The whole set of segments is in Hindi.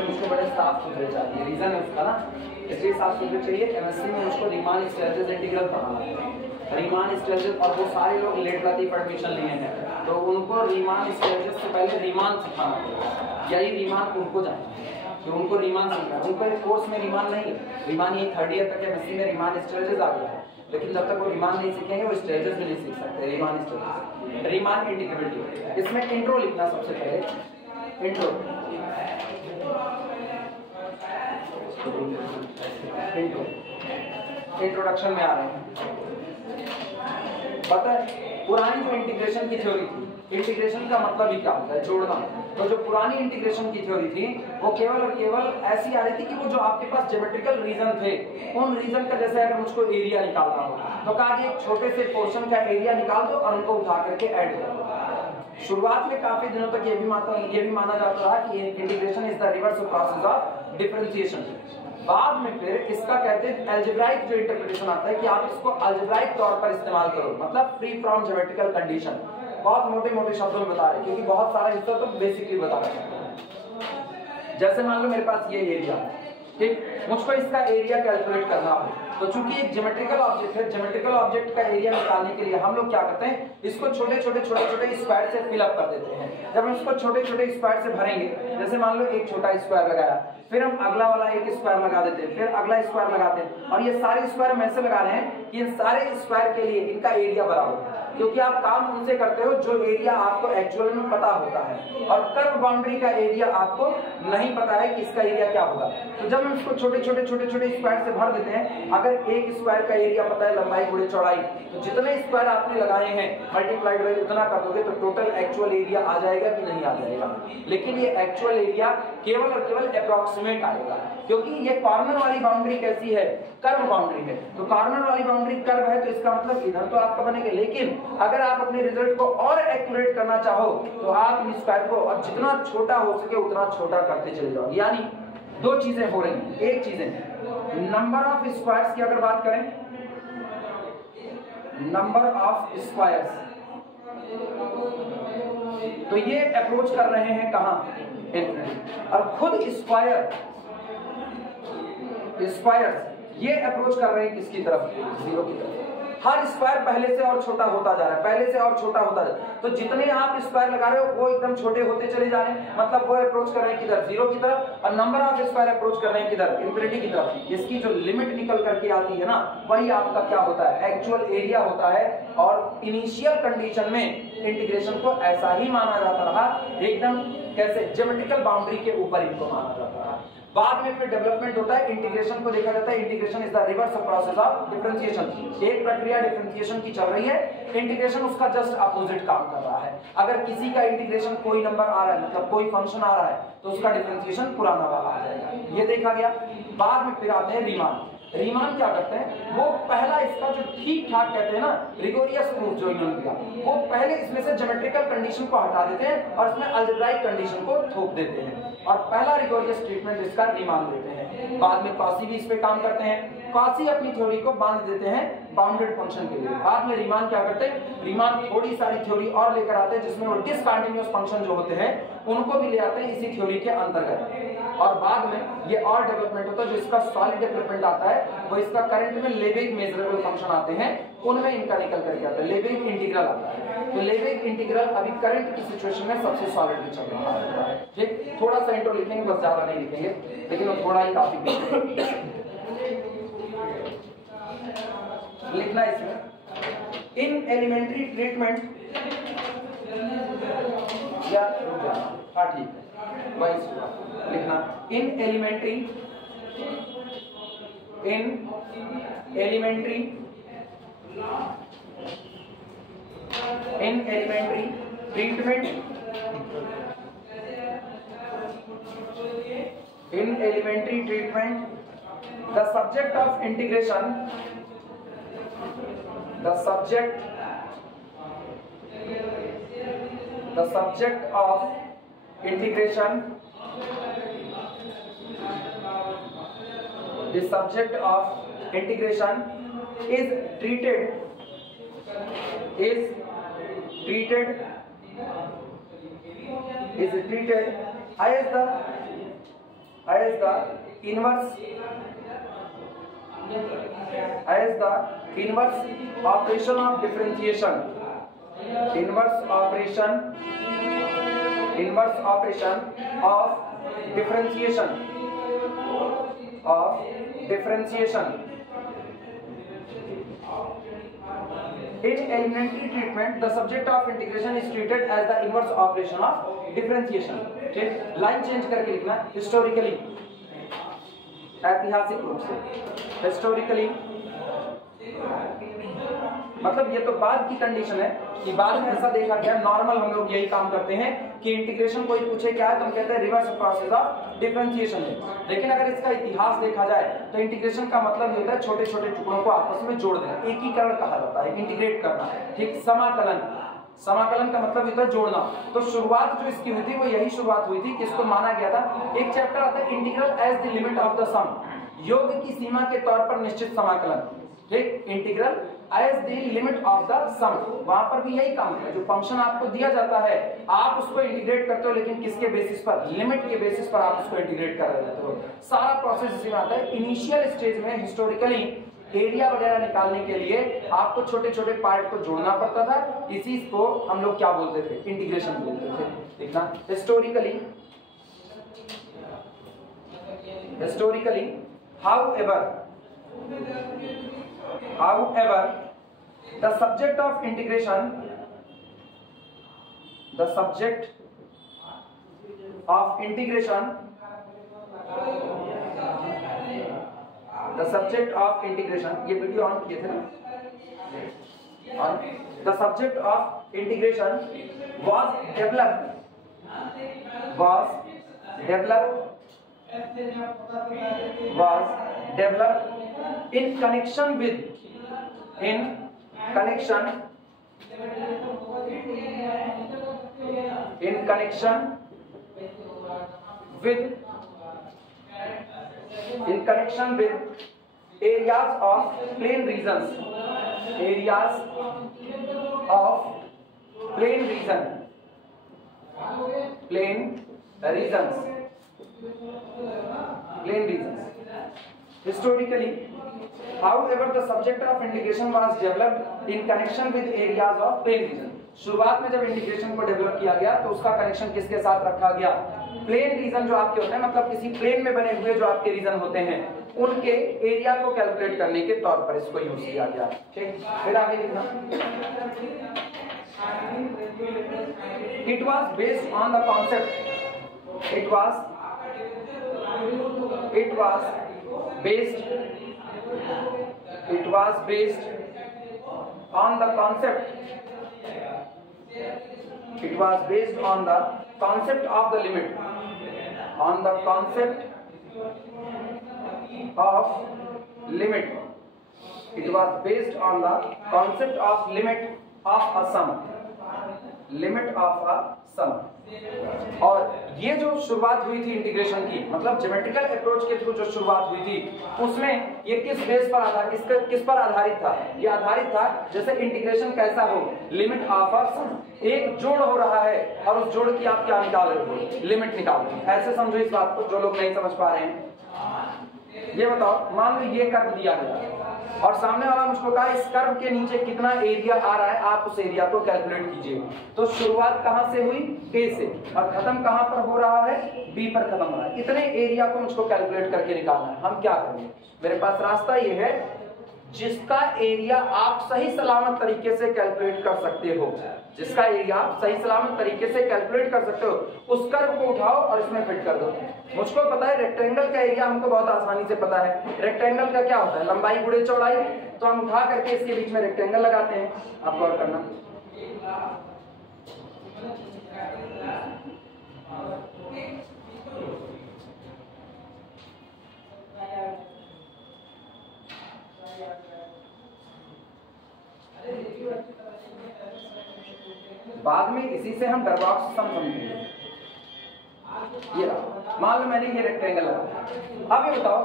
टीचर मुझको बड़े साफ सुथरे चाहिए, रीजन है उसका ना, इसलिए साफ सुथरे चाहिए। केमिस्ट्री में मुझको रीमान स्ट्रेचेस इंटीग्रल पढ़ाना है, रीमान स्ट्रेचेस, और वो सारे लोग लेट लतीफ एडमिशन लिए हैं तो उनको रीमान स्ट्रेचेस से पहले रीमान सिखाना पड़ेगा, यही रीमान उनको जाना कि उनको रीमान सीखना है। उनको एक कोर्स में रीमान नहीं है, रीमान ये 3rd ईयर तक केमिस्ट्री में रीमान स्ट्रेचेस आ गया है, लेकिन जब तक वो रीमान नहीं सीखेंगे वो स्ट्रेचेस भी नहीं सीख सकते। रीमान स्ट्रेचेस, रीमान इंटीग्रेबिलिटी, इसमें इंट्रो लिखना सबसे पहले, इंट्रो, इंट्रोडक्शन में आ रहे हैं। पता है पुरानी जो इंटीग्रेशन की थ्योरी थी, इंटीग्रेशन का मतलब ही क्या होता है, जोड़ना। तो जो पुरानी इंटीग्रेशन की थ्योरी थी वो केवल और केवल ऐसी आ रही थी कि वो जो आपके पास ज्योमेट्रिकल रीजन थे, उन रीजन का जैसे अगर मुझको एरिया निकालना हो तो कहा कि एक छोटे से पोर्शन का एरिया निकाल दो और उनको उठा करके ऐड कर दो। शुरुआत में काफी दिनों तक ये भी माना जाता रहा कि integration is the reverse process of differentiation. बाद में फिर इसका कहते हैं अलजेब्राइक जो इंटरप्रिटेशन आता है कि आप इसको अलजेब्राइक तौर पर इस्तेमाल करो, मतलब फ्री फ्रॉम ज्योमेट्रिकल कंडीशन। बहुत मोटे मोटे शब्दों में बता रहे हैं क्योंकि बहुत सारा हिस्सा तो बेसिकली बता रहे हैं। जैसे मान लो मेरे पास ये एरिया है, ठीक, मुझको इसका एरिया कैलकुलेट करना हो तो चूंकि एक ज्योमेट्रिकल ऑब्जेक्ट है, ज्योमेट्रिकल ऑब्जेक्ट का एरिया निकालने के लिए हम लोग क्या करते हैं, इसको छोटे छोटे स्क्वायर से फिल अप कर देते हैं। जब हम इसको छोटे छोटे स्क्वायर से भरेंगे, जैसे मान लो एक छोटा स्क्वायर लगाया, फिर हम अगला वाला एक स्क्वायर लगा देते हैं, फिर अगला स्क्वायर लगाते हैं, और ये सारे स्क्वायर हम ऐसे लगा रहे हैं कि इन सारे स्क्वायर के लिए इनका एरिया बराबर, क्योंकि आप काम उनसे करते हो जो एरिया आपको एक्चुअल में पता होता है, और कर्व बाउंड्री का एरिया आपको नहीं पता है कि इसका एरिया क्या होगा। तो जब हम इसको छोटे छोटे स्क्वायर से भर देते हैं, अगर एक स्क्वायर का एरिया पता है लंबाई गुणे चौड़ाई, तो जितने स्क्वायर आपने लगाए हैं मल्टीप्लाइड बाय उतना कर दोगे तो टोटल एक्चुअल एरिया आ जाएगा कि नहीं आ जाएगा। लेकिन ये एक्चुअल एरिया केवल और केवल अप्रॉक्सीमेट आएगा, क्योंकि ये कॉर्नर वाली बाउंड्री कैसी है, कर्व बाउंड्री है। तो कॉर्नर वाली बाउंड्री कर्व है तो इसका मतलब इधर तो आपका बनेगा, लेकिन अगर आप अपने रिजल्ट को और एक्यूरेट करना चाहो तो आप इन स्क्वायर को और जितना छोटा हो सके उतना छोटा करते चले जाओ। यानी दो चीजें हो रही हैं। एक चीज है नंबर ऑफ स्क्वायर्स की अगर बात करें, नंबर ऑफ स्क्वायर्स, तो ये अप्रोच कर रहे हैं कहां, इन्फिनिटी, और खुद स्क्वायर्स ये अप्रोच कर रहे हैं किसकी तरफ, जीरो की तरफ। हर स्क्वायर पहले से और छोटा होता जा रहा है, पहले से और छोटा होता जा रहा है। तो जितने आप स्क्वायर लगा रहे हो वो एकदम छोटे होते चले जा रहे हैं, मतलब वो अप्रोच कर रहे हैं किधर, जीरो की तरफ, और नंबर ऑफ स्क्वायर अप्रोच कर रहे हैं किधर, इंफिनिटी की तरफ। इसकी जो लिमिट निकल करके आती है ना, वही आपका क्या होता है, एक्चुअल एरिया होता है। और इनिशियल कंडीशन में इंटीग्रेशन को ऐसा ही माना जाता रहा, एकदम कैसे, ज्योमेट्रिकल बाउंड्री के ऊपर इनको माना जाता रहा। बाद में फिर डेवलपमेंट होता है, इंटीग्रेशन को देखा जाता है, integration is the reverse process of differentiation. एक प्रक्रिया डिफरेंशिएशन की चल रही है, इंटीग्रेशन उसका जस्ट अपोजिट काम कर रहा है। अगर किसी का इंटीग्रेशन कोई नंबर आ रहा है, मतलब कोई फंक्शन आ रहा है, तो उसका डिफरेंशिएशन पुराना वाला आ जाएगा, ये देखा गया। बाद में फिर आते हैं रीमान। रीमान क्या करते हैं, वो पहला इसका जो ठीक ठाक कहते हैं ना, रिगोरियस प्रूफ जो इन्होंने दिया, वो पहले इसमें से ज्योमेट्रिकल कंडीशन को हटा देते हैं और इसमें अलजेब्राइक कंडीशन को थोप देते हैं, और पहला रिगोरियस ट्रीटमेंट इसका रीमान देते हैं। बाद में कॉसी भी इस पे काम करते हैं, कॉसी अपनी थ्योरी को बांध देते हैं बाउंडेड फंक्शन के लिए। बाद में रीमान क्या करते हैं, रीमान थोड़ी सारी थ्योरी और लेकर आते हैं जिसमें वो डिसकंटीन्यूअस फंक्शन जो होते हैं उनको भी ले आते हैं इसी थ्योरी के अंतर्गत। और बाद में ये और डेवलपमेंट होता है, जो इसका सॉलिड डेवलपमेंट आता है वो इसका करंट में लेबेग मेजरेबल फंक्शन आते हैं, उनमें इनका निकल करके आता है, लेबेग इंटीग्रल आता है। तो लेबेग इंटीग्रल अभी करंट की सिचुएशन में सबसे सॉलिड में चल रहा है। ठीक, थोड़ा सा इंट्रो लिखेंगे, बस ज्यादा नहीं लिखेंगे, लेकिन वो थोड़ा ही काफी लिखना इसमें। इन एलिमेंट्री ट्रीटमेंट या हाँ ठीक है, वही लिखना, in elementary treatment, in elementary treatment, the subject of integration, the subject of integration, the subject of integration is treated as the as the inverse operation of differentiation, inverse operation of differentiation in elementary treatment. The subject of integration is treated as the inverse operation of differentiation. ठीक, लाइन चेंज करके लिखना हिस्टोरिकली, ऐतिहासिक रूप से, हिस्टोरिकली मतलब ये तो बाद की कंडीशन है कि बाद में ऐसा देखा गया, नॉर्मल हम लोग यही काम करते हैं कि इंटीग्रेशन कोई पूछे क्या है तो हम कहते हैं रिवर्स प्रोसेस ऑफ डिफरेंशिएशन है। लेकिन अगर इसका इतिहास देखा जाए तो इंटीग्रेशन का मतलब ये होता है छोटे छोटे टुकड़ों को आपस में जोड़ देना, एकीकरण कहा जाता है, इंटीग्रेट करना। ठीक, समाकलन का मतलब होता है जोड़ना। तो शुरुआत जो इसकी हुई थी वो यही शुरुआत हुई थी कि इसको माना गया था, एक चैप्टर आता है integral as the limit of the sum, योग की सीमा के तौर पर निश्चित समाकलन। ठीक, integral as the limit of the sum, वहां पर भी यही काम है, जो फंक्शन आपको दिया जाता है आप उसको इंटीग्रेट करते हो, लेकिन किसके बेसिस पर? लिमिट के बेसिस पर आप उसको इंटीग्रेट कर रहे हो। सारा प्रोसेस इसी में आता है। इनिशियल स्टेज में हिस्टोरिकली एरिया वगैरह निकालने के लिए आपको छोटे छोटे पार्ट को जोड़ना पड़ता था, इसी को हम लोग क्या बोलते थे? इंटीग्रेशन बोलते थे। देखना, historically however the subject of integration ये वीडियो ऑन किए थे ना, the subject of integration was developed in connection with areas of plane regions, Historically, however, the subject of integration was developed in connection with areas of plane region. शुरुआत में जब इंटीग्रेशन को डेवलप किया गया तो उसका कनेक्शन किसके साथ रखा गया? प्लेन रीजन जो आपके होते हैं, मतलब किसी प्लेन में बने हुए जो आपके रीजन होते हैं, उनके एरिया को कैलकुलेट करने के तौर पर इसको यूज किया गया। ठीक, फिर आगे लिखना, it was based on the concept of the limit, और ये जो शुरुआत हुई थी इंटीग्रेशन की, मतलब ज्योमेट्रिकल अप्रोच के थ्रू जो शुरुआत हुई थी, उसमें ये किस बेस पर किस पर आधारित था? ये आधारित था जैसे इंटीग्रेशन कैसा हो, लिमिट ऑफ अ सम, एक जोड़ हो रहा है और उस जोड़ की आप क्या निकाल रहे हो? लिमिट निकाल रहे हो। ऐसे समझो इस बात को, जो लोग नहीं समझ पा रहे हैं। ये बताओ, मान लो ये कर्व दिया गया और सामने वाला मुझको कहा इस कर्व के नीचे कितना एरिया आ रहा है, आप उस एरिया को कैलकुलेट कीजिए। तो शुरुआत कहां से हुई? ए से, और खत्म कहां पर हो रहा है? बी पर खत्म हो रहा है। इतने एरिया को मुझको कैलकुलेट करके निकालना है। हम क्या करेंगे? मेरे पास रास्ता ये है, जिसका एरिया आप सही सलामत तरीके से कैलकुलेट कर सकते हो, जिसका एरिया आप सही सलामत तरीके से कैलकुलेट कर सकते हो, उस कर्व को उठाओ और इसमें फिट कर दो। मुझको पता है रेक्टेंगल का एरिया, हमको बहुत आसानी से पता है। रेक्टेंगल का क्या होता है? लंबाई गुणे चौड़ाई। तो हम उठा करके इसके बीच में रेक्टेंगल लगाते हैं। आप गौर करना, बाद में इसी से हम डरबॉक्स सम समझेंगे। ये मान लो मैंने ये रेक्टेंगल लगा। अब ये बताओ,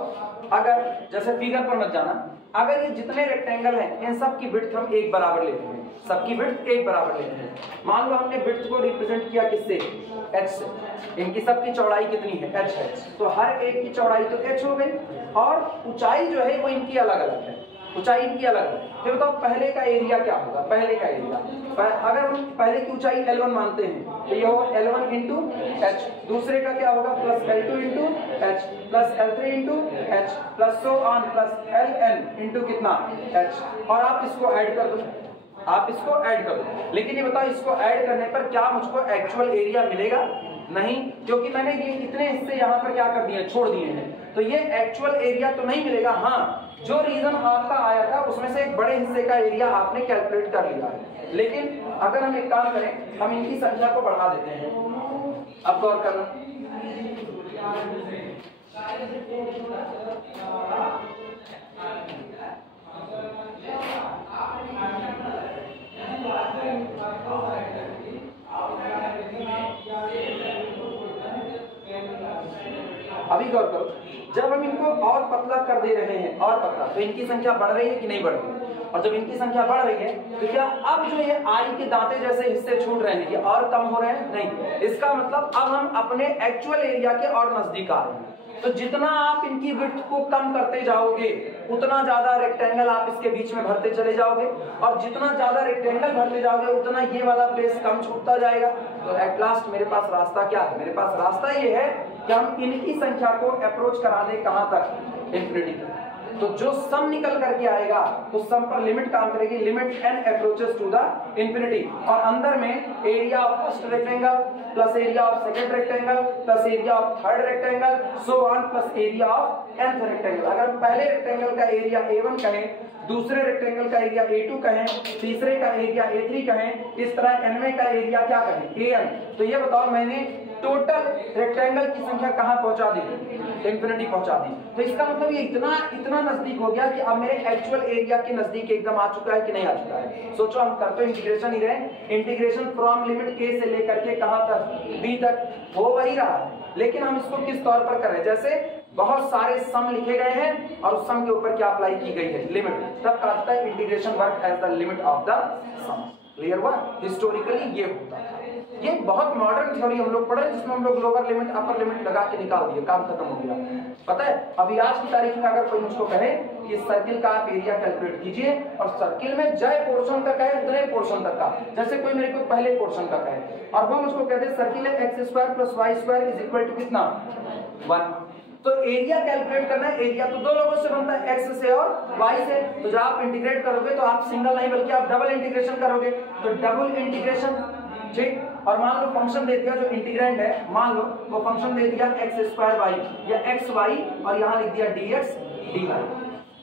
अगर जैसे फिगर पर मत जाना, अगर ये जितने रेक्टेंगल हैं इन सब की विड्थ हम एक बराबर लेते हैं, सबकी विड्थ एक बराबर लेते हैं। मान लो हमने विड्थ को रिप्रेजेंट किया किससे, h से, इनकी सबकी चौड़ाई कितनी है, h है, तो हर एक की चौड़ाई तो h हो गई, और ऊंचाई जो है वो इनकी अलग अलग है, ऊंचाई इनकी अलग है। फिर बताओ पहले का एरिया क्या होगा, पहले का एरिया अगर हम पहले की ऊंचाई L1 मानते हैं तो ये होगा L1 इंटू h, दूसरे का क्या होगा plus L2 into h plus L3 into h plus so on plus Ln into कितना h, और आप इसको ऐड कर दो, आप इसको ऐड कर दो। लेकिन ये बताओ इसको ऐड करने पर क्या मुझको एक्चुअल एरिया मिलेगा, नहीं, क्योंकि मैंने ये इतने हिस्से यहाँ पर क्या कर दिए, छोड़ दिए हैं, तो ये एक्चुअल एरिया तो नहीं मिलेगा। हाँ, जो रीजन आपका आया था उसमें से एक बड़े हिस्से का एरिया आपने कैलकुलेट कर लिया है। लेकिन अगर हम एक काम करें, हम इनकी संख्या को बढ़ा देते हैं, अब गौर करना, अभी गौर करो, जब हम इनको और पतला कर दे रहे हैं, और पतला, तो इनकी संख्या बढ़ रही है कि नहीं बढ़ रही, और जब इनकी संख्या बढ़ रही है तो क्या अब जो ये आई के दांते जैसे हिस्से छूट रहे हैं ये और कम हो रहे हैं, नहीं, इसका मतलब अब हम अपने एक्चुअल एरिया के और नजदीक आ रहे हैं। तो जितना आप इनकी विड्थ को कम करते जाओगे उतना ज्यादा रेक्टेंगल आप इसके बीच में भरते चले जाओगे, और जितना ज्यादा रेक्टेंगल भरते जाओगे उतना ये वाला प्लेस कम छूटता जाएगा। तो एट लास्ट मेरे पास रास्ता क्या है, मेरे पास रास्ता ये है कि हम इनकी संख्या को अप्रोच करा दें कहां तक, इंफिनिटी तक। तो जो सम निकल करके आएगा उस सम पर लिमिट काम करेगी, limit n approaches to the infinity, और अंदर में area of first rectangle plus area of second rectangle plus area of third rectangle so on plus area of nth rectangle. अगर पहले रेक्टेंगल का एरिया A1 कहें, दूसरे रेक्टेंगल का एरिया A2 कहें, तीसरे का एरिया A3 कहें, इस तरह nवें का एरिया क्या कहें, AN। तो ये बताओ मैंने टोटल रेक्टेंगल की संख्या कहां पहुंचा दी, इंफिनिटी पहुंचा दी। तो इसका मतलब ये इतना नजदीक हो गया कि अब मेरे एक्चुअल एरिया के नजदीक एकदम आ चुका है कि नहीं आ चुका है। सोचो, हम करते इंटीग्रेशन ही रहे, इंटीग्रेशन फ्रॉम लिमिट a से लेकर के कहां तक, b तक, हो वही रहा है, लेकिन हम इसको किस तौर पर कर रहे हैं, जैसे बहुत सारे सम लिखे गए हैं और उस सम के ऊपर क्या अप्लाई की गई है, लिमिट, तब कहता है integration work as the limit of the sum. Clear हुआ, हिस्टोरिकली ये होता था। ये बहुत मॉडर्न थ्योरी हम लोग पढ़े जिसमें हम लोग लोअर लिमिट अपर लिमिट लगा के निकाल दिए, काम खत्म हो गया। पता है अभी आज की तारीख में अगर कोई मुझको कहे कि सर्किल का आप एरिया कैलकुलेट कीजिए, और सर्किल में जय पोर्शन का कहे उतने पोर्शन तक का, जैसे कोई मेरे को पहले पोर्शन का कहे और वो मुझको कहते सर्किल है x² + y² is equal to कितना 1, तो एरिया कैलकुलेट करना है, एरिया तो दो लोगों से बनता है, x से और y से। तो जब आप इंटीग्रेट करोगे तो आप सिंगल नहीं बल्कि आप डबल इंटीग्रेशन करोगे, तो डबल इंटीग्रेशन, ठीक। और मान लो फंक्शन दे दिया जो इंटीग्रेंड है, मान लो वो फंक्शन दे दिया x² y या xy और यहाँ लिख दिया dx dy,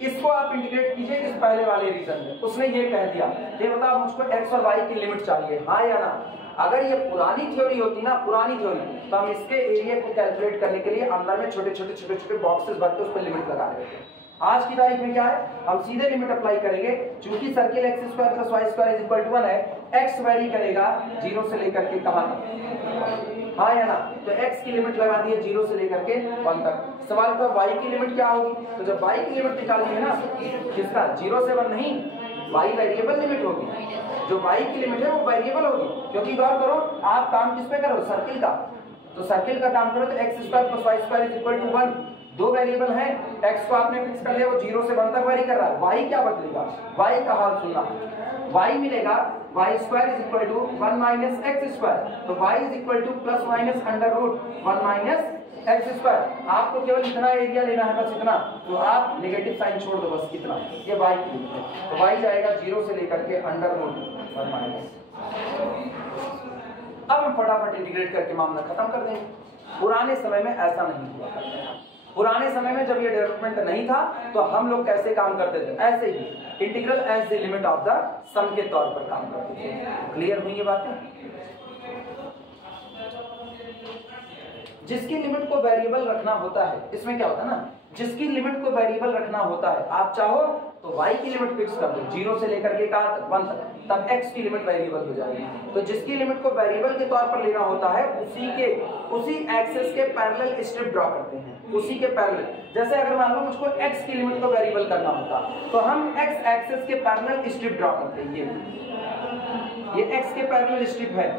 इसको आप इंटीग्रेट कीजिए इस पहले वाले रीजन में। उसने ये कह दिया, ये बताओ मुझको x और y की लिमिट चाहिए, हाँ या ना। अगर ये पुरानी थ्योरी होती ना, पुरानी थ्योरी, तो हम इसके एरिया को कैलकुलेट करने के लिए अंदर में छोटे छोटे बॉक्सेस भर के उस पर लिमिट लगा रहे थे। आज की तारीख में क्या है, हम सीधे लिमिट अप्लाई करेंगे, चूंकि circle x² + y² is equal to 1 है, x वैरी करेगा 0 से लेकर के कहां तक, हाँ या ना। तो x की लिमिट लगा दी है 0 से लेकर के 1 तक। सवाल का y की लिमिट क्या होगी, तो जब y की लिमिट निकालनी है ना, किसका, 0 से 1 नहीं, y वेरिएबल लिमिट होगी, जो y की लिमिट है वो वेरिएबल होगी, क्योंकि गौर करो आप काम किस पे करो, सर्किल का, तो सर्किल का काम करो तो x² + y² is equal to 1, दो वेरिएबल हैं, x को आपने फिक्स कर लिया, वो 0 से 1 तक वेरी कर रहा है, y क्या बदलेगा, y का हाल सुनना, y मिलेगा y² is equal to 1 - x², तो y is equal to ±√1 - x²। आपको केवल इतना एरिया लेना है, बस इतना, तो आप नेगेटिव साइन छोड़ दो, बस इतना, ये y की लिमिट है, तो y जाएगा 0 से लेकर के √1 अब हम फटाफट इंटीग्रेट करके मामला खत्म कर देंगे। पुराने समय में ऐसा नहीं हुआ, पुराने समय में जब ये डेवलपमेंट नहीं था तो हम लोग कैसे काम करते थे, ऐसे ही integral as the limit of the sum के तौर पर काम करते थे। क्लियर हुई ये बातें। जिसकी लिमिट को वेरिएबल रखना होता है, इसमें क्या होता है ना, जिसकी लिमिट को वेरिएबल रखना होता है, आप चाहो तो y की लिमिट फिक्स कर दो 0 से लेकर के कहां तक 1 तक, तब x की लिमिट वेरिएबल हो जाएगी। तो जिसकी लिमिट को वेरिएबल के तौर पर लेना होता है उसी एक्सिस के पैरेलल स्ट्रिप ड्रॉ करते हैं, उसी के पैरेलल। जैसे अगर मान लो मुझको x की लिमिट को वेरिएबल करना होता तो हम x एक्सिस के पैरेलल स्ट्रिप ड्रॉ करते हैं। ये x के पैरेलल स्ट्रिप है,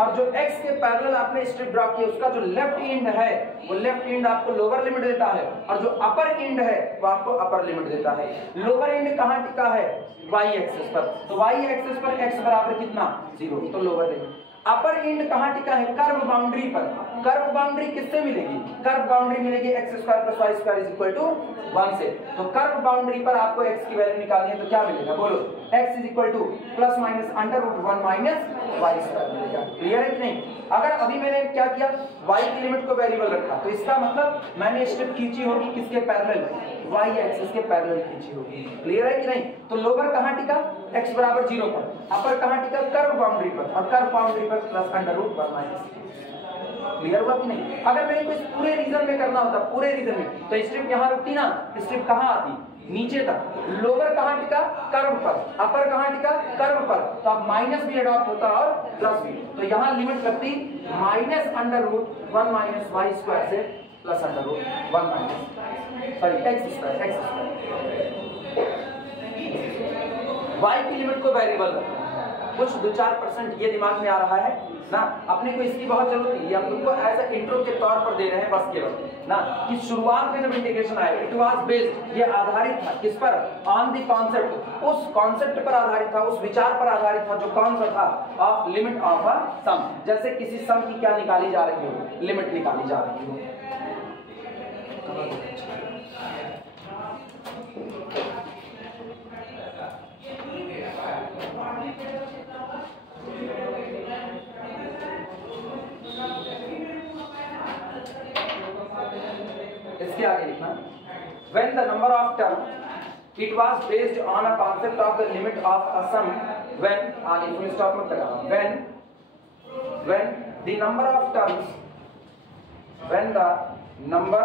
और जो x के पैरेलल आपने स्ट्रिप ड्रॉ की उसका जो लेफ्ट एंड है वो लेफ्ट एंड आपको लोअर लिमिट देता है, और जो अपर एंड है वो आपको अपर लिमिट देता है। लोअर एंड कहां टिका है? y एक्सिस पर, तो y एक्सिस पर x बराबर कितना 0, तो लोअर लिमिट। अपर एंड कहां टिका है? कर्व बाउंड्री पर। कर्व बाउंड्री किससे मिलेगी? कर्व बाउंड्री मिलेगी x² + y² = 1 से। तो कर्व बाउंड्री पर आपको x की वैल्यू निकालनी है तो क्या मिलेगा बोलो? x = ±√1 - y² मिलेगा। क्लियर है कि नहीं? अगर अभी मैंने क्या किया, y की लिमिट को वेरिएबल रखा, तो इसका मतलब मैंने स्ट्रिप खींची होगी किसके पैरेलल? y एक्सिस के पैरेलल खींची होगी। क्लियर है कि नहीं? तो लोअर कहां टिका? x बराबर 0 पर। अपर कहां टिका? कर्व बाउंड्री पर, और कर्व बाउंड्री पर +√1 - क्लियर हुआ कि नहीं? अगर मेरे को इस पूरे रीजन में करना होता, पूरे रीजन में, तो स्ट्रिप यहां रुकती ना, स्ट्रिप कहां आती? नीचे तक। लोअर कहां टिका? कर्व पर। अपर कहां टिका? कर्व पर। तो अब माइनस भी अडॉप्ट होता और प्लस भी, तो यहां लिमिट लगती -√1 - y² से +√1 - x²। y की लिमिट को वेरिएबल रखना, कुछ 2-4% ये दिमाग में आ रहा है ना, अपने को इसकी बहुत जरूरत नहीं है, हम तुमको एज ए इंट्रो के तौर पर दे रहे हैं बस केवल ना, कि शुरुआत में जब इंटीग्रेशन आया इट वाज बेस्ड, ये आधारित था किस पर? ऑन द कॉन्सेप्ट, उस कॉन्सेप्ट पर आधारित था, उस विचार पर आधारित था जो कौन सा था? ऑफ लिमिट ऑफ अ सम। जैसे किसी सम की क्या निकाली जा रही हो? लिमिट निकाली जा रही हो। इसके आगे लिखना, when the number of term it was based on a concept of the limit of a sum, when आगे फुल स्टॉप मत लगाना, when the number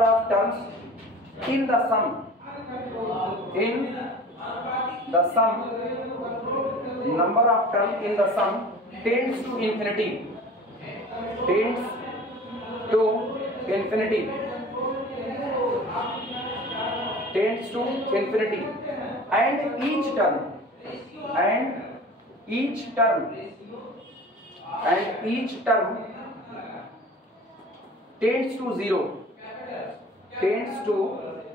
of terms in the sum tends to infinity, and each term tends to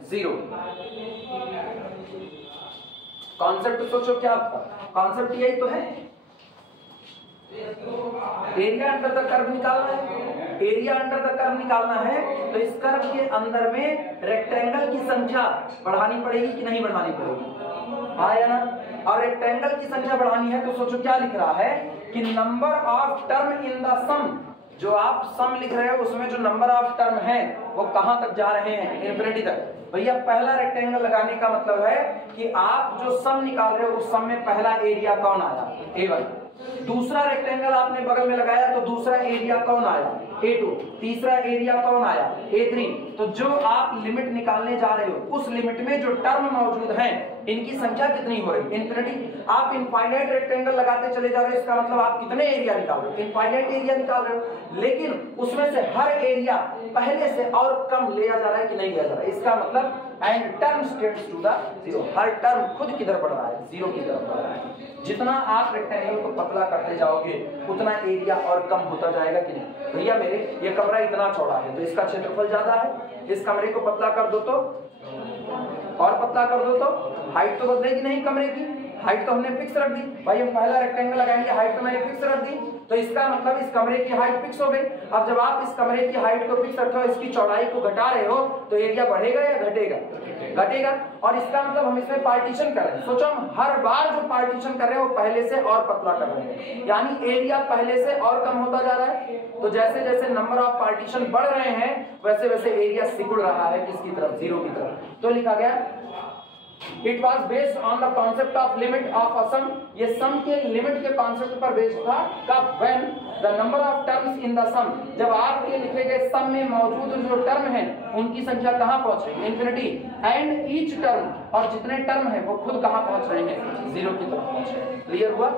zero। Concept सोचो क्या आपका कॉन्सेप्ट यही तो है, एरिया अंडर द कर्व निकालना है। एरिया अंडर द कर्व निकालना है तो इस कर्व के अंदर में रेक्टेंगल की संख्या बढ़ानी पड़ेगी कि नहीं बढ़ानी पड़ेगी? हाँ या ना? और रेक्टेंगल की संख्या बढ़ानी है तो सोचो क्या लिख रहा है कि number of term in the sum, जो आप सम लिख रहे हो उसमें जो नंबर ऑफ टर्म है वो कहां तक जा रहे हैं? इन्फिनिटी तक। भैया पहला रेक्टेंगल लगाने का मतलब है कि आप जो सम निकाल रहे हो उस सम में पहला एरिया कौन आया? A1। दूसरा रेक्टेंगल आपने बगल में लगाया तो दूसरा एरिया कौन आया? A2। तीसरा एरिया कौन आया? A3। तो जो आप लिमिट निकालने जा रहे हो उस लिमिट में जो टर्म मौजूद हैं इनकी संख्या कितनी हो रही? इन्फिनिटी। आप इनफाइनाइट रेक्टेंगल लगाते चले जा रहे हो, इसका मतलब आप कितने एरिया निकाल रहे हो? इनफाइनाइट एरिया निकाल रहे हो, लेकिन उसमें से हर एरिया पहले से और कम लिया जा रहा है कि नहीं लिया जा रहा है? इसका मतलब nth term tends to the zero, हर टर्म खुद किधर बढ़ रहा है? जीरो की तरफ बढ़ रहा है। जितना आप रेक्टेंगल को पतला करते जाओगे उतना एरिया और कम होता जाएगा कि नहीं? भैया मेरे ये कमरा इतना चौड़ा है तो इसका क्षेत्रफल ज्यादा है, इस कमरे को पतला कर दो तो और पतला कर दो तो हाइट तो बदलेगी नहीं कमरे की, हाइट तो हमने फिक्स रख दी। भाई हम पहला रेक्टेंगल लगाएंगे, हाइट तो मैंने फिक्स रख दी, तो इसका मतलब इस कमरे की हाइट फिक्स हो गई। अब जब आप इस कमरे की हाइट को फिक्स रखे हो, इसकी चौड़ाई को घटा रहे हो तो एरिया बढ़ेगा या घटेगा? घटेगा। और इसका मतलब हम इसमें पार्टीशन कर रहे हैं। सोचो हम हर बार जो पार्टीशन कर रहे हैं वो पहले से और पतला कर रहे हैं, यानी एरिया पहले से और कम होता जा रहा है। तो जैसे जैसे नंबर ऑफ पार्टीशन बढ़ रहे हैं वैसे वैसे एरिया सिकुड़ रहा है किसकी तरफ? जीरो की तरफ। तो लिखा गया It was based on the concept of limit of a sum. ये sum के लिमिट के कॉन्सेप्ट पर बेस्ड था। कब? When the number of terms in the sum, जब आपके लिखे गए सम में मौजूद जो टर्म है उनकी संख्या कहाँ पहुंच रही है? इन्फिनिटी। एंड ईच टर्म, और जितने टर्म है वो खुद कहाँ पहुंच रहे हैं? जीरो की तरफ पहुंच रहे हैं। क्लियर हुआ?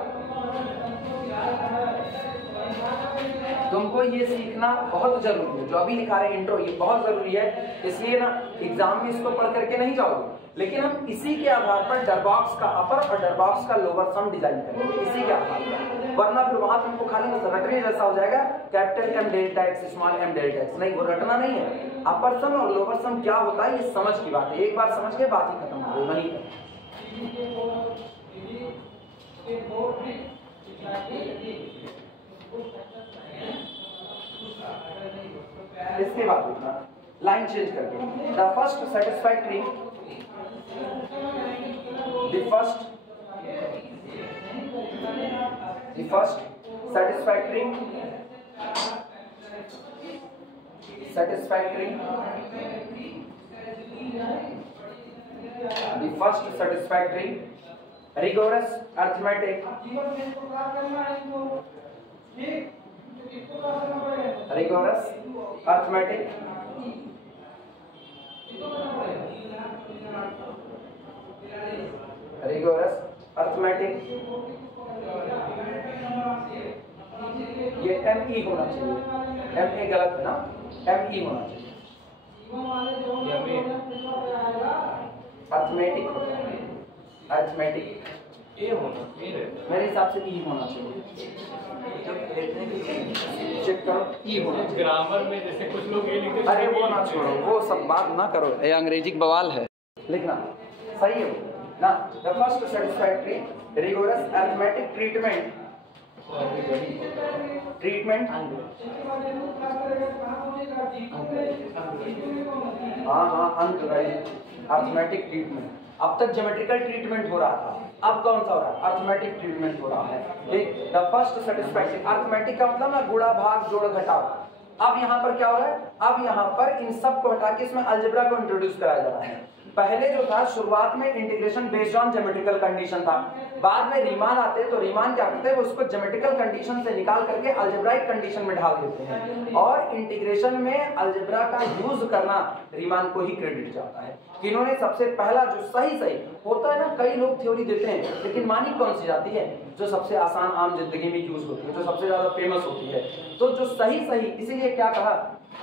तुमको ये सीखना बहुत जरूरी है, जो अभी लिखा है इंट्रो, ये बहुत जरूरी है। इसलिए ना एग्जाम में इसको पढ़ करके नहीं जाओगे, लेकिन हम इसी के आधार पर डरबॉक्स का अपर और डरबॉक्स का लोअर सम डिजाइन करेंगे, इसी के आधार पर। वरना फिर वहां तुमको खाली रटने जैसा हो जाएगा, capital M delta x, small m delta x. नहीं, वो रटना नहीं है। अपर सम और लोअर सम क्या होता है ये समझ की बात है। एक बार समझ के बात ही खत्म हो गई। इसके बाद लिखना लाइन चेंज करके, the first satisfactory, the first satisfactory the first satisfactory rigorous arithmetic ये ME होना चाहिए, MA गलत है ना, ME होना चाहिए। अर्थमेटिक ए होना, मेरे हिसाब से E होना चाहिए। चेक करो, E होना चाहिए। ग्रामर में जैसे कुछ लोग ये लिखते हैं, अरे वो ना छोड़ो, वो सब बात ना करो, ये अंग्रेजी बवाल है। लिखना सही है ना। The first satisfactory rigorous arithmetic treatment arithmetic treatment. अब तक ज्योमेट्रिकल ट्रीटमेंट हो रहा था, अब कौन सा हो रहा है? अरिथमेटिक ट्रीटमेंट हो रहा है। द फर्स्ट सेटिस्फैक्टरी, अरिथमेटिक का मतलब है गुणा भाग जोड़ घटाव। अब यहाँ पर क्या हो रहा है? अब यहाँ पर इन सब को हटा के इसमें अलजेब्रा को इंट्रोड्यूस कराया जा रहा है। पहले जो था शुरुआत में integration based on geometrical condition था, बाद में रीमान आते तो रीमान क्या करते हैं, वो उसको ज्योमेट्रिकल कंडीशन से निकाल करके अलजेब्राइक कंडीशन में ढाल देते हैं, और इंटीग्रेशन में अलजेब्रा का यूज करना रीमान को ही क्रेडिट जाता है। इन्होंने सबसे पहला जो सही होता है ना, कई लोग थ्योरी देते हैं लेकिन मानी कौन सी जाती है? जो सबसे आसान आम जिंदगी में यूज होती है, जो सबसे ज्यादा फेमस होती है। तो जो सही, इसीलिए क्या कहा?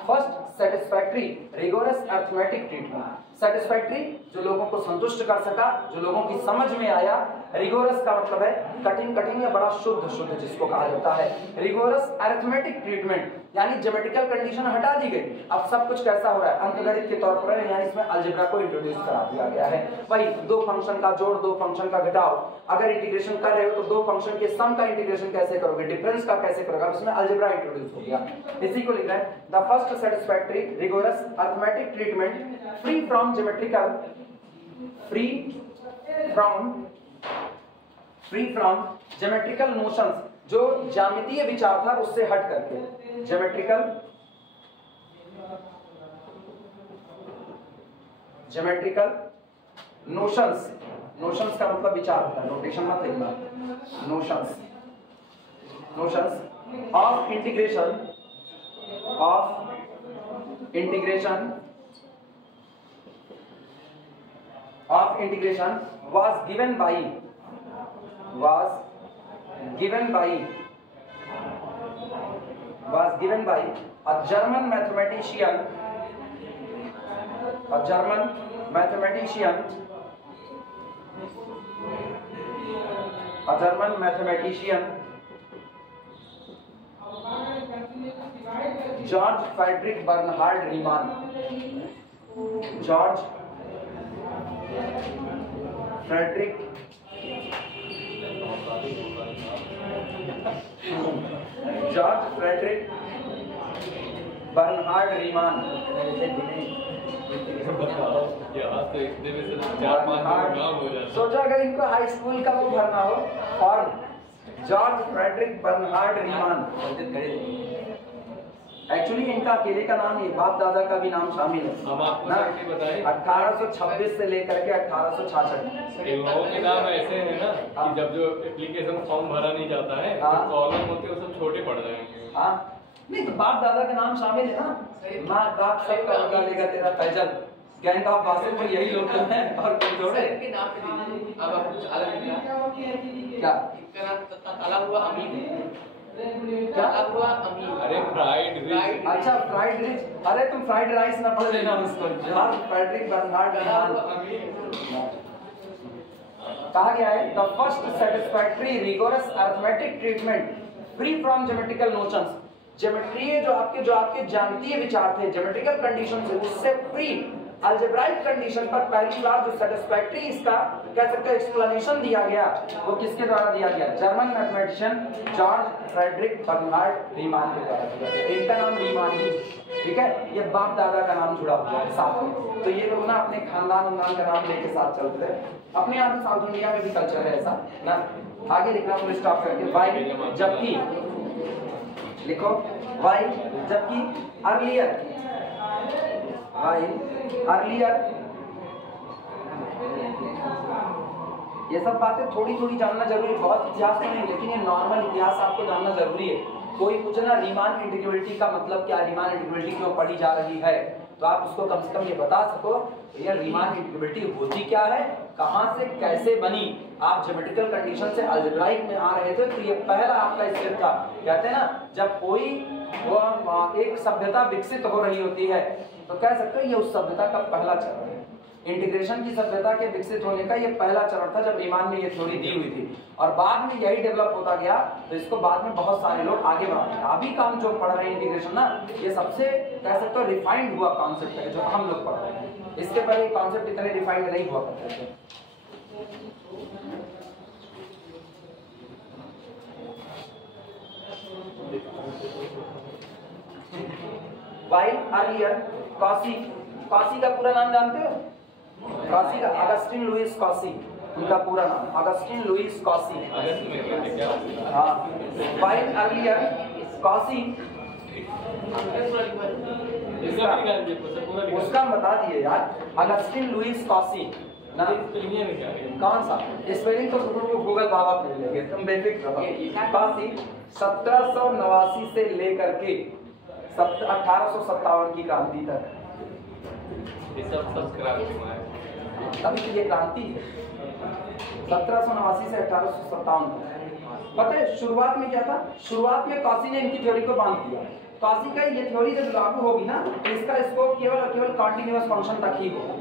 First satisfactory rigorous arithmetic treatment. Satisfactory जो लोगों को संतुष्ट कर सका, जो लोगों की समझ में आया। रिगोरस का मतलब है कठिन या बड़ा शुद्ध जिसको कहा जाता है। रिगोरस अरिथमेटिक ट्रीटमेंट यानी ज्योमेट्रिकल कंडीशन हटा दी गई, अब सब कुछ कैसा हो रहा है? अंकगणित के तौर पर, यानी इसमें अलजेब्रा को इंट्रोड्यूस करा दिया गया है। वही दो फंक्शन का जोड़, दो फंक्शन का घटाव। अगर इंटीग्रेशन कर रहे हो तो दो फंक्शन के सम का इंटीग्रेशन कैसे करोगे, डिफरेंस का कैसे करोगे, अब इसमें अलजेब्रा इंट्रोड्यूस हो गया। इसी को लिख रहा है the first satisfactory rigorous arithmetic treatment free from geometrical notions, जो ज्यामितीय विचार था उससे हट करके ज्योमेट्रिकल नोशंस का मतलब विचार होता है, नोटेशन मत लिखना। Notions of integration was given by a German mathematician Georg Friedrich Bernhard Riemann। Georg Friedrich Bernhard Riemann। सोचो अगर इनको हाई स्कूल का वो भरना हो form, George Frederick Bernhard Riemann. Actually इनका अकेले का नाम नहीं, बाप दादा का भी नाम शामिल है अब आप ना। मुझे बताइए 1826 से लेकर के 1866। इन लोगों के नाम ऐसे हैं ना कि जब जो एप्लीकेशन फॉर्म भरा नहीं जाता है तो हाँ। कॉलम होते हैं वो सब छोटे पड़ जाएंगे। हाँ नहीं, तो बाप दादा का नाम शामिल है ना। माँ बाप सब का बदला लेगा तेरा फैजल। गैंग ऑफ वासेपुर यही लोग तो हैं और कोई थोड़े। इनके नाम पे दीजिए। अब आप कुछ अलग निकला क्या इनका नाम ताला हुआ अमीर है। क्या ताला हुआ अमीर। अरे फ्राइड रिच। अच्छा फ्राइड रिच। अरे तुम फ्राइड राइस ना पढ़ लेना उसको। जॉर्ज फ्रेडरिक बर्नार्ड ताला हुआ रीमान। अमीर। कहा गया है the first satisfactory rigorous arithmetic treatment free from geometrical notions. Geometry जो आपके ज्यामितीय विचार थे, ज्योमेट्रिकल कंडीशन से उससे फ्री अलजेब्राइक कंडीशन पर पहली बार जो सेटिस्फैक्टरी इसका कह सकते हैं एक्सप्लेनेशन दिया गया, वो किसके द्वारा दिया गया? German mathematician George Frederick Bernard Riemann के द्वारा दिया गया। इनका नाम रीमान ही, ठीक है। ये बाप दादा का नाम जुड़ा हुआ है साथ में, तो ये लोग ना अपने खानदान का नाम लेके साथ चलते हैं। अपने यहाँ साउथ इंडिया में भी कल्चर है ऐसा ना। आगे लिखना फुल स्टॉप करके वाई, जबकि लिखो वाई जबकि अर्लियर, वाई अर्लियर। ये सब बातें थोड़ी थोड़ी जानना जरूरी है, बहुत इतिहास में नहीं, लेकिन ये नॉर्मल इतिहास आपको जानना जरूरी है। कोई पूछना रीमान इंटीग्रेबिलिटी का मतलब क्या, रीमान इंटीग्रेबिलिटी क्यों पढ़ी जा रही है, तो आप उसको कम से कम ये बता सको ये रीमान इंटीग्रेबिलिटी होती क्या है, कहां से कैसे बनी। आप ज्योमेट्रिकल कंडीशन से अलजेब्राइक में आ रहे थे तो ये पहला आपका स्टेप था। कहते हैं ना जब कोई वो एक सभ्यता विकसित हो रही होती है तो कह सकते हो ये उस सभ्यता का पहला चरण है। इंटीग्रेशन की सभ्यता के विकसित होने का ये पहला चरण था जब रीमान ने ये थ्योरी दी हुई थी, और बाद में यही डेवलप होता गया, तो इसको बाद में बहुत सारे लोग आगे बढ़ाते हैं। अभी काम जो पढ़ रहे हैं इंटीग्रेशन ना, ये सबसे कह सकते हो रिफाइंड हुआ कॉन्सेप्ट है जो हम लोग पढ़ रहे हैं। इसके पहले कॉन्सेप्ट इतने रिफाइंड नहीं हुआ करते थे। While earlier कॉसी, कॉसी का पूरा नाम जानते हो? कॉसी का अगस्टिन लुइस कॉसी, उनका पूरा नाम अगस्टिन लुइस कॉसी। हाँ, While earlier कॉसी, उसका बता दिए यार, अगस्टिन लुइस कॉसी ना। कौन सा स्पेलिंग तो गूगल बाबा पढ़ लेंगे, तुम बेफिक्र रहो। कॉसी 1789 से लेकर के 1857 की क्रांति तक, तभी ये क्रांति है 1789 से 1857 तक। पता है शुरुआत में क्या था? शुरुआत में कॉसी ने इनकी थ्योरी को बांध दिया। कॉसी का ये थ्योरी जब लागू होगी ना तो इसका स्कोप केवल और केवल कॉन्टिन्यूअस फंक्शन तक ही होगा।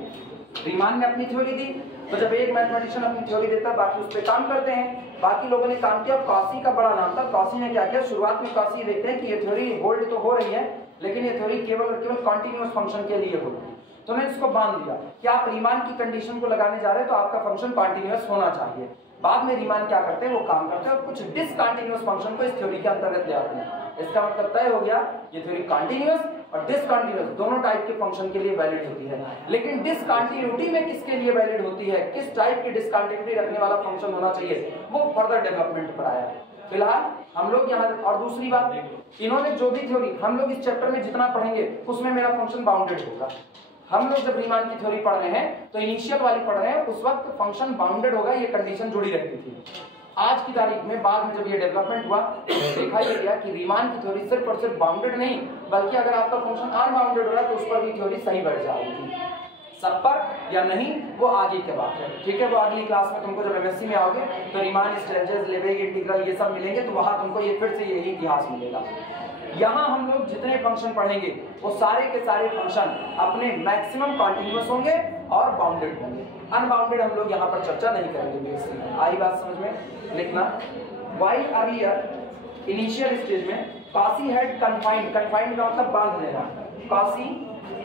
रीमान ने अपनी थ्योरी दी, तो जब एक मैथमेटिशियन अपनी थ्योरी देता है बाकी उस पर काम करते हैं, बाकी लोगों ने काम किया। कॉसी का बड़ा नाम था। कॉसी ने क्या किया, शुरुआत में कॉसी देखते हैं कि ये थ्योरी होल्ड तो हो रही है, लेकिन ये थ्योरी केवल और केवल कॉन्टिन्यूअस फंक्शन के लिए होगी, तो उन्होंने इसको बांध दिया कि आप रीमान की कंडीशन को लगाने जा रहे हैं तो आपका फंक्शन कॉन्टिन्यूअस होना चाहिए। बाद में रीमान क्या करते हैं, वो काम करते हैं और कुछ डिसकंटिन्यूअस फंक्शन को इस थ्योरी के अंतर्गत ले आते हैं। इसका मतलब तय हो गया ये थ्योरी कॉन्टिन्यूअस और डिसकंटिन्यूअस दोनों टाइप के फंक्शन के लिए वैलिड होती है। लेकिन डिसकंटिन्यूटी में किसके लिए वैलिड होती है, किस टाइप की डिसकंटिन्यूटी रखने वाला फंक्शन होना चाहिए, वो फर्दर डेवलपमेंट पर आया। फिलहाल हम लोग यहाँ, और दूसरी बात, इन्होंने जो भी थ्योरी हम लोग इस चैप्टर में जितना पढ़ेंगे उसमें मेरा फंक्शन बाउंडेड होगा। हम लोग जब रीमान की थ्योरी पढ़ रहे हैं तो इनिशियल वाली पढ़ रहे हैं, उस वक्त फंक्शन बाउंडेड होगा, ये कंडीशन जुड़ी रहती थी। आज की तारीख में बाद में जब ये डेवलपमेंट हुआ देखा ये गया कि रीमान की थ्योरी सिर्फ और सिर्फ बाउंडेड नहीं, बल्कि अगर आपका फंक्शन अनबाउंडेड हो रहा है तो उस पर भी थ्योरी सही बैठ जाएगी। सब पर या नहीं वो आगे की बात है, ठीक है। वो अगली क्लास में तुमको जब एमएससी में आओगे तो रीमान, स्ट्रेचेस, लेवेग इंटीग्रल ये सब मिलेंगे, तो वहां तुमको ये फिर से यही इतिहास मिलेगा। यहाँ हम लोग जितने फंक्शन पढ़ेंगे वो सारे के सारे फंक्शन अपने मैक्सिमम कॉन्टिन्यूअस होंगे और बाउंडेड होंगे। अनबाउंडेड हम लोग यहाँ पर चर्चा नहीं करेंगे। आई बात समझ में? लिखना वाइल अर्लियर इनिशियल स्टेज में कॉसी हैड कन्फाइंड, कन्फाइंड का मतलब बांध लेना, quasi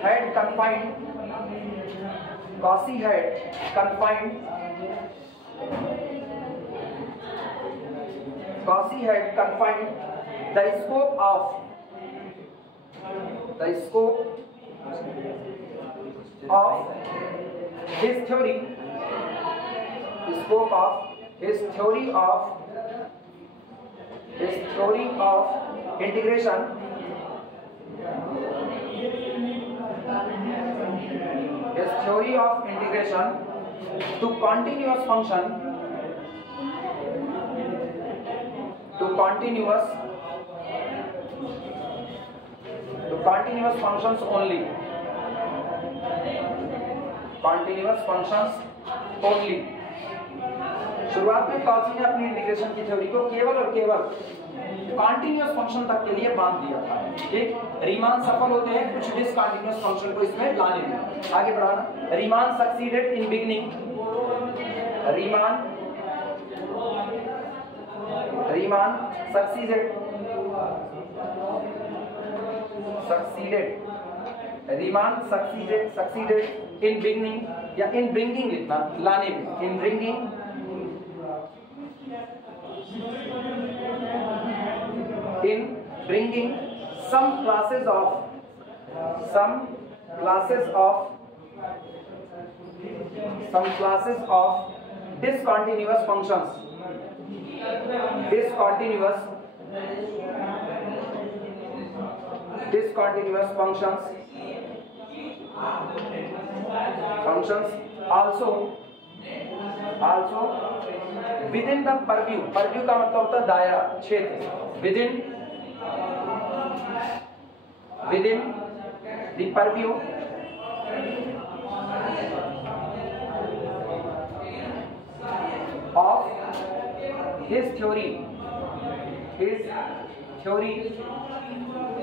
had confined, quasi had confined, quasi had confined the scope of his theory, scope of his theory of integration is theory of integration to continuous function, to continuous functions only, continuous functions only। शुरुआत में कॉची ने अपनी इंटीग्रेशन की थ्योरी को केवल और केवल कॉन्टिन्यूअस फंक्शन तक के लिए बांध दिया था। ठीक, रीमान सफल होते हैं कुछ डिसकंटीन्यूअस फंक्शन को इसमें लाने में। आगे बढ़ाना, Riemann succeeded in beginning, Riemann succeeded Riemann succeeded in beginning, या इन ब्रिंगिंग लिखना, लाने में, in bringing some classes of discontinuous functions, also within the purview का मतलब होता है दायरा, क्षेत्र, within the purview of his theory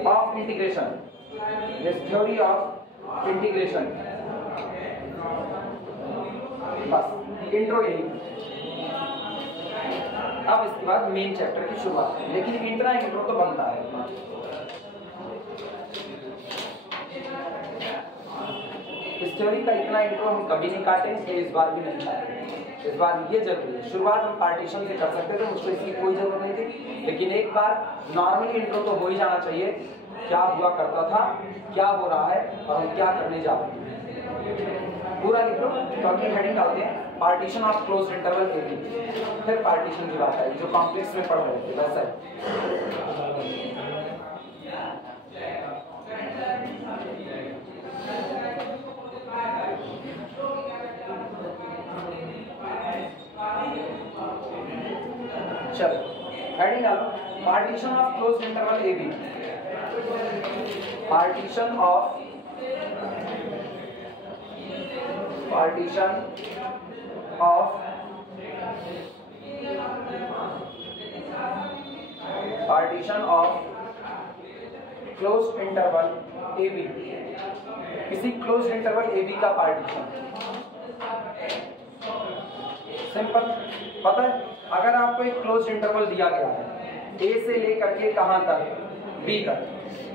of integration, बस इंट्रो यही। अब इसके बाद मेन चैप्टर की शुरुआत, लेकिन इंट्रो तो बनता है। इस थ्योरी का इतना इंट्रो हम कभी नहीं काटेंगे, इस बार भी नहीं काटेंगे। इस बार ये जरूरी है, शुरुआत हम पार्टीशन से कर सकते थे, मुझको इसकी कोई जरूरत नहीं थी, लेकिन एक बार नॉर्मली इंट्रो तो हो ही जाना चाहिए, क्या हुआ करता था, क्या हो रहा है और हम क्या करने जा रहे हैं। पूरा लिख लो, तो अगली हेडिंग डालते हैं partition of closed interval AB, फिर पार्टीशन की बात आई जो कॉम्प्लेक्स में पढ़ रहे थे वैसा है। चलो हेडिंग डालो, partition of closed interval AB, partition of closed interval AB, किसी क्लोज्ड इंटरवल AB का पार्टीशन। सिंपल, पता है, अगर आपको एक क्लोज्ड इंटरवल दिया गया है A से लेकर के कहां तक, B तक,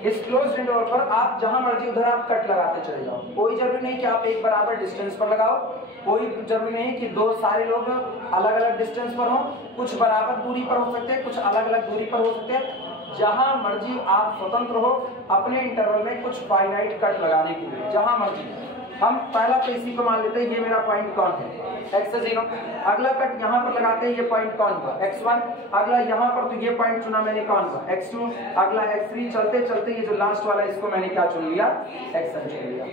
इस क्लोज्ड इंटरवल पर आप जहां मर्जी उधर आप कट लगाते चले जाओ, कोई जरूरी नहीं कि आप एक बराबर डिस्टेंस पर लगाओ, कोई जरूरी नहीं कि दो सारे लोग अलग अलग डिस्टेंस पर हो, कुछ बराबर दूरी पर हो सकते हैं, कुछ अलग अलग दूरी पर हो सकते हैं, जहां मर्जी आप स्वतंत्र हो अपने इंटरवल में कुछ फाइनाइट कट लगाने के लिए, जहां मर्जी। हम पहला तो इसी को मान लेते हैं, ये मेरा पॉइंट कौन है, x0, अगला कट यहाँ पर लगाते हैं, ये पॉइंट कौन हुआ, x1, अगला यहाँ पर तो ये पॉइंट चुना मैंने, कौन हुआ, x2, अगला x3, चलते चलते ये जो लास्ट वाला इसको मैंने क्या चुन लिया, x1 चुन लिया।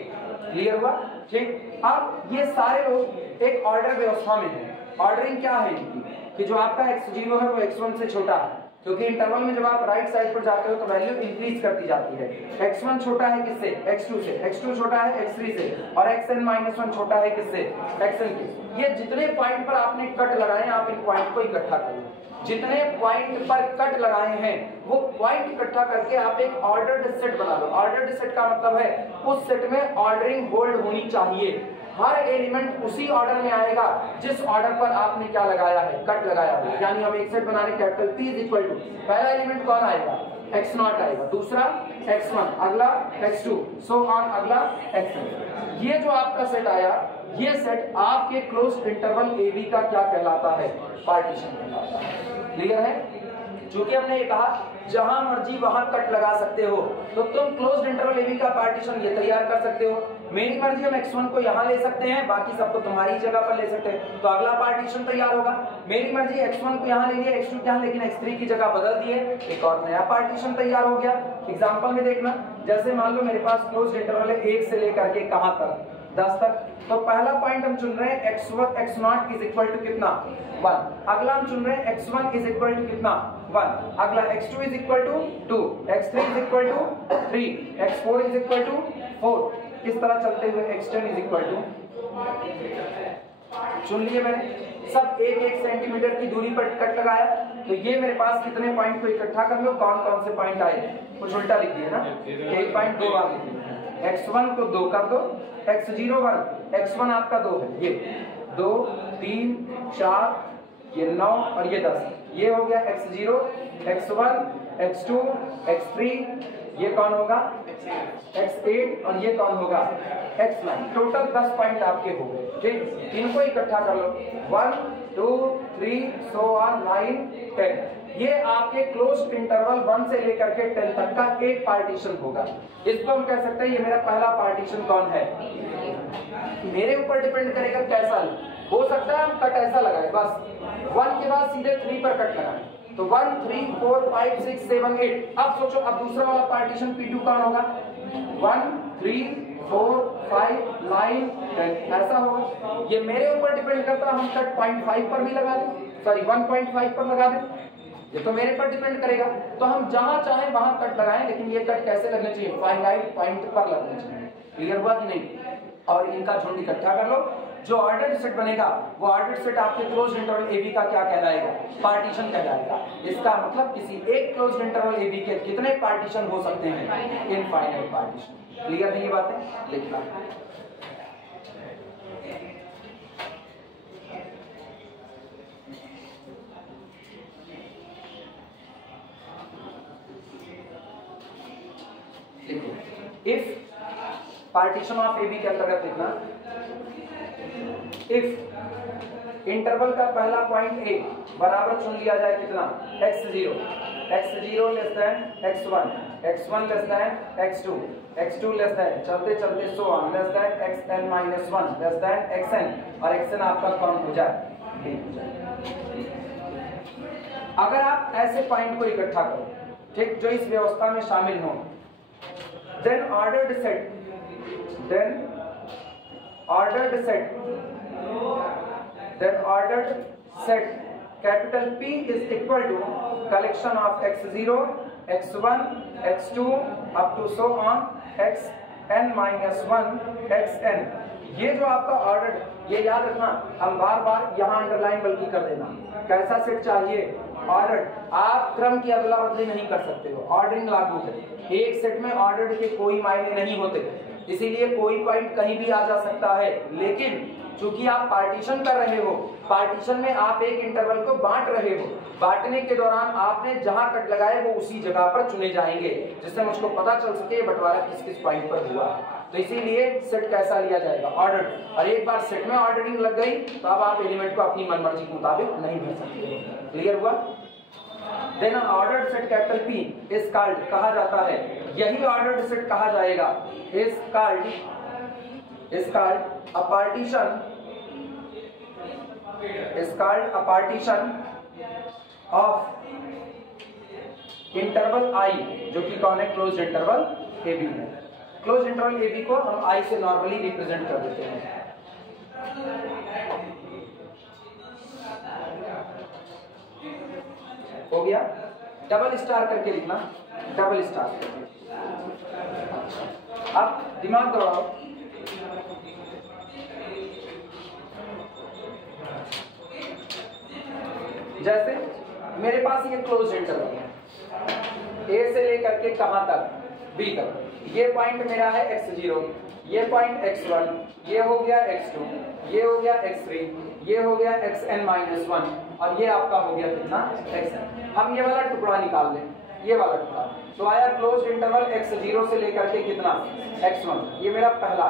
क्लियर हुआ? ठीक। अब ये सारे लोग एक ऑर्डर व्यवस्था में है। ऑर्डरिंग क्या है इनकी, कि जो आपका x0 है वो x1 से छोटा है, क्योंकि इंटरवल में जब आप राइट साइड पर जाते हो तो वैल्यू इंक्रीज करती जाती है। x1 छोटा है किससे, x2 से, x2 छोटा है x3 से, और xn-1 छोटा है किससे, xn के। ये जितने पॉइंट पर आपने कट लगाए हैं आप इन पॉइंट को इकट्ठा कर लो, जितने पॉइंट पर कट लगाए हैं वो पॉइंट इकट्ठा करके आप एक ऑर्डर्ड सेट बना लो। ऑर्डर्ड सेट का मतलब है उस सेट में ऑर्डरिंग होल्ड होनी चाहिए, हर एलिमेंट उसी ऑर्डर में आएगा जिस ऑर्डर पर आपने क्या लगाया है, कट लगाया है। यानी हम एक सेट बना रहे, capital P is equal to, पहला एलिमेंट कौन आएगा, x0 आएगा, दूसरा x1, अगला x2, सो ऑन, अगला xn। ये जो आपका सेट आया, ये सेट आपके क्लोज्ड इंटरवल AB का क्या कहलाता है, पार्टीशन कहलाता है। क्लियर है? चूंकि हमने ये कहा जहां मर्जी वहां कट लगा सकते हो, तो तुम क्लोज्ड इंटरवल AB का पार्टीशन ये तैयार कर सकते हो। मेरी मर्जी हम x1 को यहाँ ले सकते हैं, बाकी सबको तुम्हारी जगह पर ले सकते हैं। तो अगला पार्टीशन तैयार होगा। मेरी मर्जी x1 को यहाँ ले लिया, x2 यहाँ, लेकिन x3 की जगह बदल दिए, एक और नया पार्टीशन तैयार हो गया। एग्जांपल में देखना, जैसे मान लो मेरे पास क्लोज्ड इंटरवल है 1 से लेकर के कहां तक, 10 तक। तो पहला पॉइंट हम चुन रहे हैं x0 इज इक्वल टू कितना, 1। अगला हम चुन रहे हैं x1 इज इक्वल टू कितना, 1। अगला x2 is equal to 2, x3 is equal to 3, x4 is equal to 4। इस तरह चलते हुए x10 इज इक्वल टू, चुन लिए मैंने। सब 1-1 सेंटीमीटर की दूरी पर कट लगाया। तो ये मेरे पास कितने पॉइंट को इकट्ठा कर लो, कौन कौन से पॉइंट आए, कुछ उल्टा लिख दिए ना, 1 पॉइंट 2 बार लिख दिए। x1 को 2 कर दो, x0 1, x1 आपका 2 है, ये 2 3 4, ये 9 और ये 10, ये हो गया x0, x1, x2, x3, ये कौन होगा x8 और ये कौन होगा x9। टोटल 10 पॉइंट आपके हो गए। ठीक, इनको इकट्ठा कर लो, 1 2 3 so on 9 10। ये आपके क्लोज्ड इंटरवल 1 से लेकर के 10 तक का एक पार्टीशन होगा। इसको हम कह सकते हैं ये मेरा पहला पार्टीशन कौन है, मेरे ऊपर डिपेंड करेगा कैसा हो सकता है। हम कट ऐसा लगाए, बस 1 के बाद सीधे 3 पर कट लगाए, तो 1 3 4 5 6 7 8। अब सोचो, अब दूसरा वाला पार्टीशन P2 कौन होगा, 1 3 4 5 9 10 ऐसा होगा। ये मेरे ऊपर डिपेंड करता है, हम कट 0.5 पर भी लगा दें, सॉरी 1.5 पर लगा दें, ये तो मेरे पर डिपेंड करेगा। तो हम जहां चाहे वहां कट लगाएं, लेकिन ये कट कैसे लगने चाहिए, फाइनाइट पॉइंट पर लगने चाहिए। क्लियर हुआ कि नहीं। और इनका झुंड इकट्ठा कर लो, जो ऑर्डर्ड सेट बनेगा वो ऑर्डर्ड सेट आपके क्लोज्ड इंटरवल AB का क्या कहलाएगा, पार्टीशन कहलाएगा। इसका मतलब किसी एक क्लोज्ड इंटरवल AB के कितने पार्टीशन हो सकते हैं, इनफाइनाइट पार्टीशन। क्लियर है ये बातें, लिखना। इफ पार्टीशन ऑफ AB के अंतर्गत लिखना, इफ इंटरवल का पहला पॉइंट A बराबर चुन लिया जाए कितना, x0 less than x1 less than x2 less than, चलते चलते so on, less than xn minus 1 less than xn, और xn आपका कौन हो जाए, D हो जाए। अगर आप ऐसे पॉइंट को इकट्ठा करो, ठीक, जो इस व्यवस्था में शामिल हो, then ordered set capital P is equal to collection of x0 x1 x2 up to so on xn minus 1 xn। ये जो आपका ऑर्डर, ये याद रखना, हम बार बार यहाँ अंडरलाइन बल्कि कर देना, कैसा सेट चाहिए, ऑर्डर। आप क्रम की अदला बदली नहीं कर सकते हो, ऑर्डरिंग लागू है। एक सेट में ऑर्डर के कोई मायने नहीं होते, इसीलिए कोई पॉइंट कहीं भी आ जा सकता है। लेकिन चूंकि आप पार्टीशन कर रहे हो, पार्टीशन में आप एक इंटरवल को बांट रहे हो, बांटने के दौरान आपने जहां कट लगाए वो उसी जगह पर चुने जाएंगे, जिससे मुझको पता चल सके बंटवारा किस किस पॉइंट पर हुआ। तो इसीलिए सेट कैसा लिया जाएगा, ऑर्डर। और एक बार सेट में ऑर्डरिंग लग गई तो अब आप एलिमेंट को अपनी मनमर्जी के मुताबिक नहीं भर सकते। क्लियर हुआ। Then ordered set capital P is called, कहा जाता है, यही ऑर्डर्ड सेट कहा जाएगा, is called a partition of interval I, जो कि कौन है, क्लोज्ड इंटरवल AB है। क्लोज्ड इंटरवल AB को हम I से नॉर्मली रिप्रेजेंट कर देते हैं। हो गया, डबल स्टार करके लिखना, डबल स्टार करके। अब दिमाग दौड़ाओ, जैसे मेरे पास ये क्लोज इंटरवल है, A से लेकर के कहां तक, B तक। ये पॉइंट मेरा है x0, ये पॉइंट x1, ये हो गया x2, ये हो गया x3, ये हो गया xn माइनस 1, और ये आपका हो गया कितना, xn। हम ये वाला टुकड़ा निकाल लें, ये वाला टुकड़ा, तो आया क्लोज इंटरवल x0 से लेकर के कितना, x1, ये मेरा पहला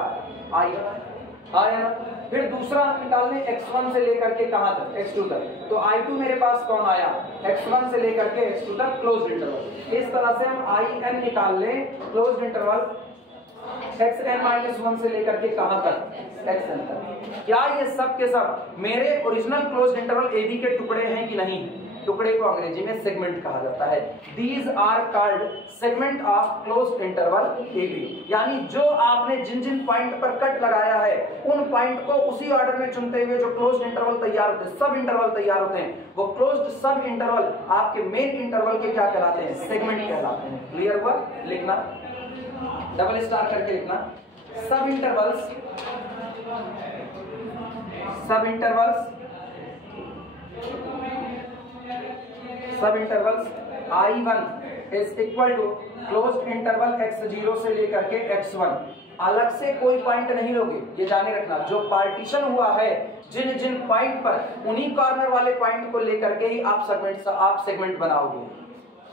आया ना। फिर दूसरा हम निकाल लें x1 से लेकर के कहां तक, x2 तक, तो I2 मेरे पास कौन आया, x1 से लेकर के x2 तक क्लोज्ड इंटरवल। इस तरह से हम IN निकाल लें, क्लोज्ड इंटरवल xn-1 से लेकर के कहां तक, xn तक। क्या ये सब के सब मेरे ओरिजिनल क्लोज्ड इंटरवल AB के टुकड़े हैं कि नहीं? टुकड़े को अंग्रेजी में सेगमेंट कहा जाता है। These are called segment of closed interval AB। यानी जो आपने जिन जिन पॉइंट पर कट लगाया है उन पॉइंट को उसी ऑर्डर में चुनते हुए जो क्लोज्ड इंटरवल तैयार होते हैं, सब इंटरवल तैयार होते हैं, वो क्लोज्ड सब इंटरवल आपके मेन इंटरवल के क्या कहलाते हैं? सेगमेंट कहलाते हैं। क्लियर हुआ? लिखना डबल स्टार करके लिखना। सब intervals I1 is equal to closed interval x0 से लेकर के x1। अलग से कोई पॉइंट नहीं लोगे, ये जाने रखना। जो पार्टीशन हुआ है जिन जिन पॉइंट पर उन्हीं कॉर्नर वाले पॉइंट को लेकर के ही आप सेगमेंट बनाओगे।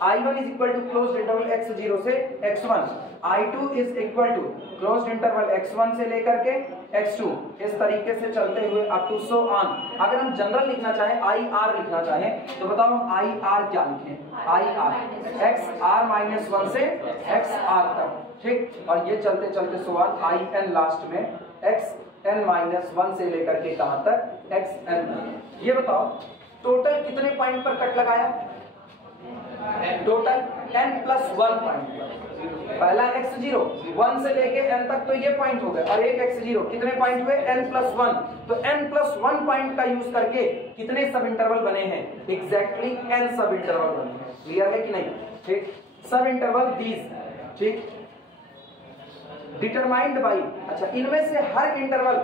I1 is equal to closed interval x0 से x1, I2 is equal to closed interval x1 से लेकर के x2, इस तरीके से चलते हुए अप टू सो ऑन। अगर हम जनरल लिखना चाहें, IR लिखना चाहें, तो बताओ हम IR क्या लिखें? IR xr-1 से xr तक, ठीक। और ये चलते चलते सो ऑन IN लास्ट में xn-1 से लेकर के कहां तक? xn तक। ये बताओ टोटल कितने पॉइंट पर कट लगाया? टोटल n+1 पॉइंट पर। पहला x0 1 से लेके n तक तो ये पॉइंट हो गए, और एक x0 कितने पॉइंट हुए? n+1। तो n+1 पॉइंट का यूज करके कितने सब इंटरवल बने हैं? एग्जैक्टली n सब इंटरवल बने हैं। क्लियर है कि नहीं? ठीक। सब इंटरवल दीज, ठीक, डिटरमाइंड बाई, अच्छा इनमें से हर इंटरवल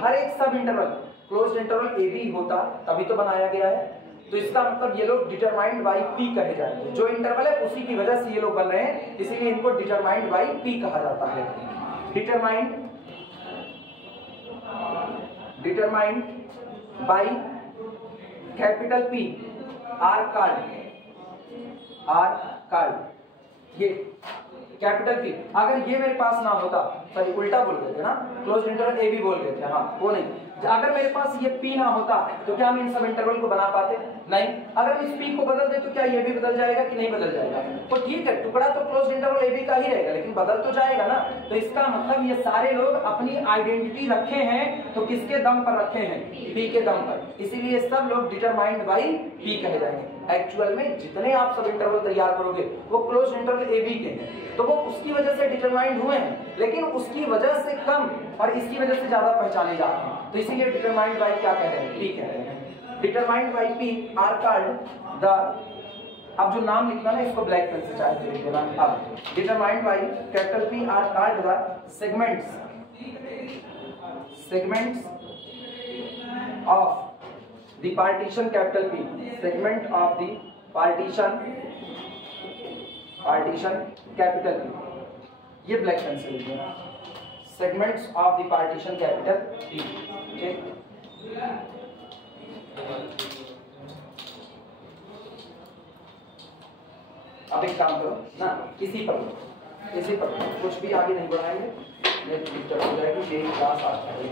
हर एक सब इंटरवल क्लोज्ड इंटरवल AB होता तभी तो बनाया गया है। तो इसका मतलब ये लोग डिटरमाइंड बाई P कहे जाएंगे। जो इंटरवल है उसी की वजह से ये लोग बन रहे हैं, इसीलिए इनको डिटरमाइंड बाई P कहा जाता है। Determined by capital P are called, ये कैपिटल P। अगर ये मेरे पास ना होता, सॉरी उल्टा बोल गए थे ना, क्लोज्ड इंटरवल AB बोल गए थे, हाँ वो नहीं। अगर मेरे पास ये P ना होता तो क्या हम इन सब इंटरवल को बना पाते? नहीं। अगर इस P को बदल दे तो क्या ये भी बदल जाएगा कि नहीं बदल जाएगा? तो ठीक है, टुकड़ा तो क्लोज्ड इंटरवल AB का ही रहेगा, लेकिन बदल तो जाएगा ना। तो इसका मतलब ये सारे लोग अपनी आइडेंटिटी रखे हैं, तो किसके दम पर रखे हैं? P के दम पर। इसीलिए सब लोग डिटरमाइंड बाई P कहे जाएंगे। एक्चुअल में जितने आप सब इंटरवल तैयार करोगे वो क्लोज्ड इंटरवल AB के हैं, तो वो उसकी वजह से डिटरमाइंड हुए हैं, लेकिन उसकी वजह से कम और इसकी वजह से ज्यादा पहचाने जाते हैं। तो इसीलिए डिटरमाइंड बाई क्या कह रहे हैं? P कह रहे हैं। Determined by P are called the, अब जो नाम लिखना ना इसको ब्लैक पेन से चाहे लिख देना। अब determined by capital P are called the segments of the partition capital P, segment of the partition capital P, ये ब्लैक पेन से लिखना, segments of the partition capital P, ठीक। अब एक काम करो ना, इसी पर कुछ भी आगे नहीं बढ़ाएंगे, ये क्लास आता है।